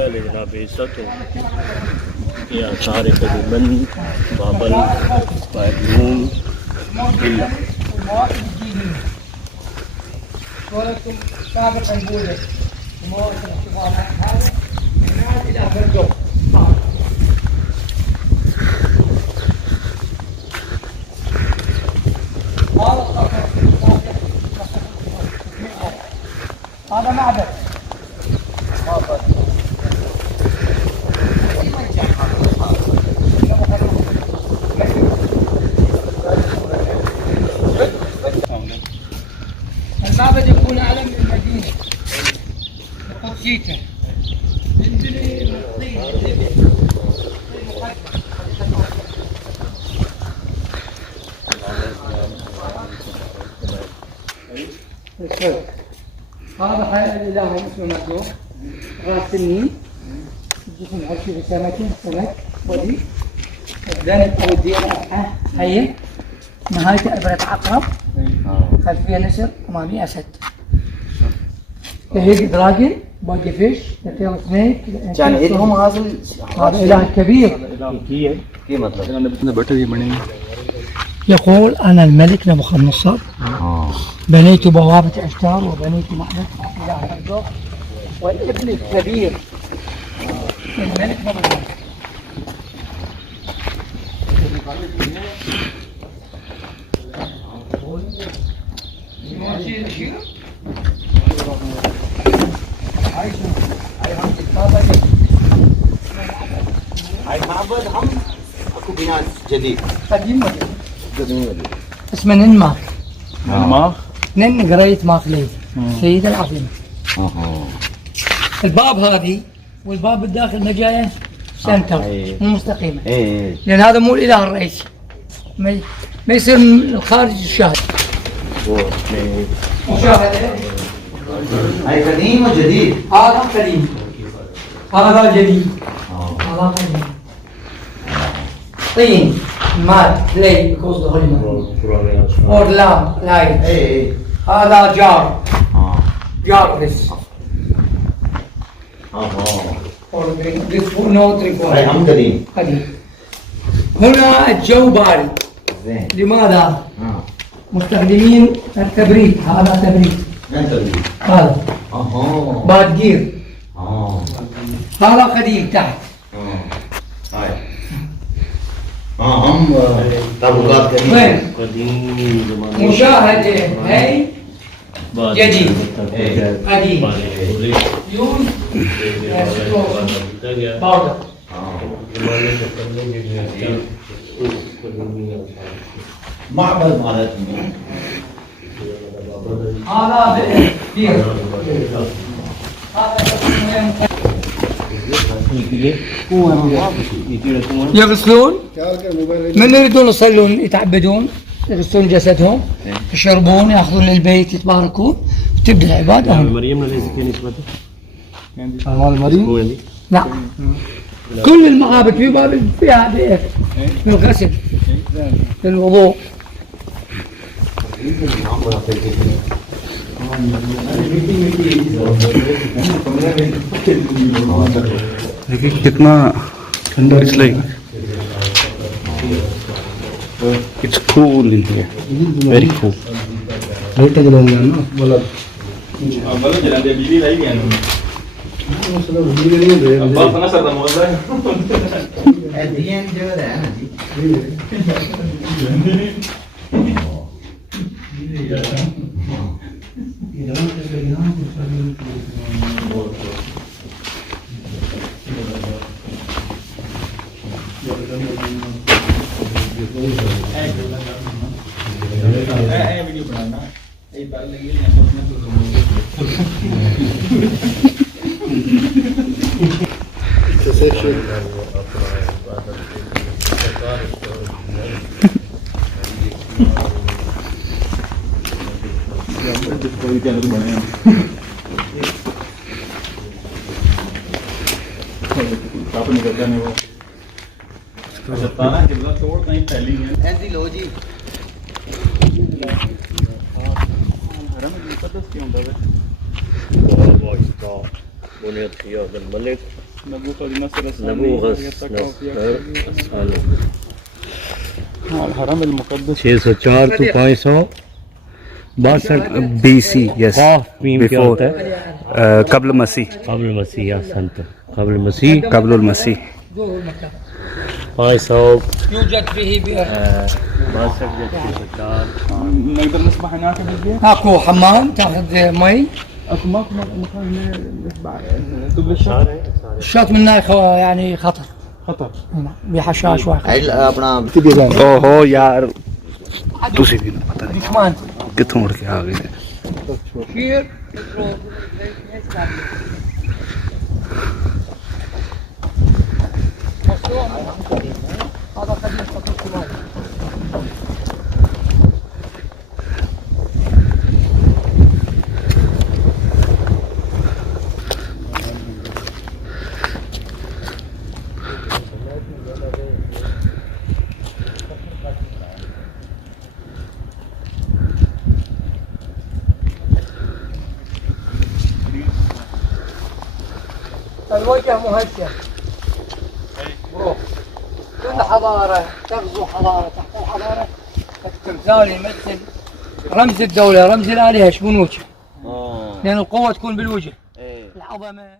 पहले जनाब इज्जत हो या सारे तकरीबन बाबल बैरून बिल्ला هذا معبد المعبد يكون أعلى من المدينة قدسيته هذا حي الإله اسمه مكتوب راس النيل جسم عشر سمكة سمك ودي الذنب أو الديرة حية نهاية إبرة عقرب خلفية نسر أمامي أسد هيك دراجون باقي فيش تيل سنيك يعني إلهم هذا إله كبير كي मतलब يقول أنا الملك نبوخذ بنيت بوابة عشتار وبنيت معبد إله الجوف والابن الكبير الملك نبوخذ هاي معبد هم اكو بناء جديد قديم اسمه ننماخ ننماخ نن قريت ماخلي سيد العظيم الباب هذه والباب الداخل مجاية سنتر مو مستقيمة لأن هذا مو الإله الرئيسي ما يصير من الخارج الشاهد مشاهدة هاي قديم وجديد هذا قديم هذا جديد هذا قديم طين ماد لي because the holy man or lamb light هذا جار جارس or drink this food no drink هاي هم قديم قديم هنا الجو بارد زين لماذا؟ مستخدمين الكبريت هذا كبريت هذا بادجير هذا قديم تحت هاي هم طابقات قديم مشاهدة هي جديد قديم يوز باودر معبد مالتنا هذا بئر يغسلون من يريدون يصلون يتعبدون يغسلون جسدهم يشربون ياخذون للبيت يتباركون وتبدا العباده هون. مريم ليس كان نسبته مريم؟ لا كل المعابد في باب فيها بئر للغسل للوضوء. देखिए कितना ठंडा it's like it's cool in here very cool light जलाऊंगा ना बल्ब बल्ब जला दे बिजली लाई गया ना मतलब बिजली नहीं दे बल्ब ना सर मौजा एडीएन जो है ना वीडियो बनाना एक बार लगी नहीं अपना काफी निकलता नहीं वो तारा किबला तोड़ कहीं फैली है ऐसी लो जी हरम की पता क्यों होता है वॉइस का بنيت فيها الملك نبوخذ الثاني نبوغذ يتقع فيها نصر الثاني. الحرم المقدس 604 to 562 BC, yes. Before قبل المسيح. قبل المسيح أحسنت. قبل المسيح. قبل المسيح. زوروا المكان 500 يوجد فيه بئر ما سجلت في ستار. نقدر نسبح هناك بالبيت؟ اكو حمام تاخذ مي اكو ماكو مكان نسبح دبل الشط؟ الشوط من هناك يعني خطر خطر. بحشاش واحد अपना ओहो यार ਤੁਸੀਂ ਵੀ ਨਾ ਪਤਾ ਨਹੀਂ كمان ਕਿੱਥੋਂ ਉੜ ਕੇ ਆ ਗਏ ਨੇ। شير هذا قد يستطيع كمان الوجه مهجر بروح كل حضارة تغزو حضارة تحت حضارة التمثال يمثل رمز الدولة رمز الآلهة شبون وجه لأن القوة تكون بالوجه العظمة